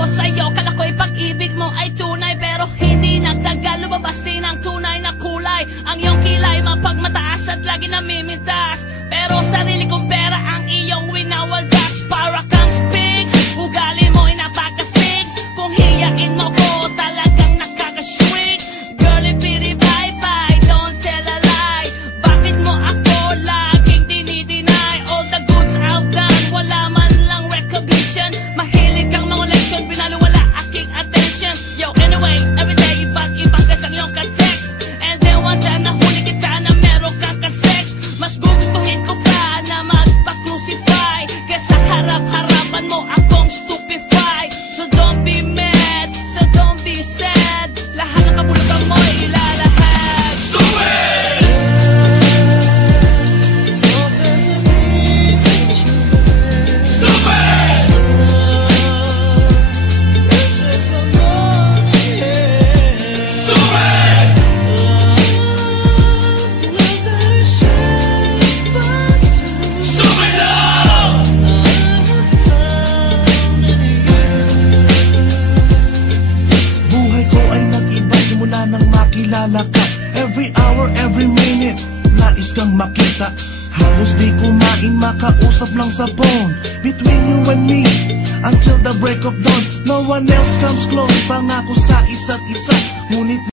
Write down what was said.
ko sa'yo, kala ko'y pag-ibig mo ay tunay, pero hindi nagtagal, lumabas din ang tunay na kulay. Ang iyong kilay mapagmataas at lagi namimintas, pero sarili kong pera ang iyong winawaldas. Para kang spigs, ugali mo'y napaka-stigs. Kung hiyain mo ko, talagang nakaka-shrink. Girlie, pity, bye-bye, don't tell a lie. Bakit mo ako laging dinideny? All the goods I've done, wala man lang recognition. Mahilig kang mga leksyon, pinaliwala aking attention. Yo, anyway, everyday iba't-ibang gas ang iyong ka-text. And then one time nahuli kita na meron kang ka-sex. Mas gugustuhin ko pa na magpa-crucify kesa harap-harapan mo akong stupefy. So don't be mad, so don't be sad. Lahat ng kabulutan mo ilalahad. Stupid! Stupid! Stupid! Stupid love! Buhay ko ay nag-iba simula nang makilala ka. Every hour, every minute, nais kang makita. Halos di kumain, makausap lang sa phone. Between you and me, until the break of dawn. No one else comes close, pangako sa isa't isa. Ngunit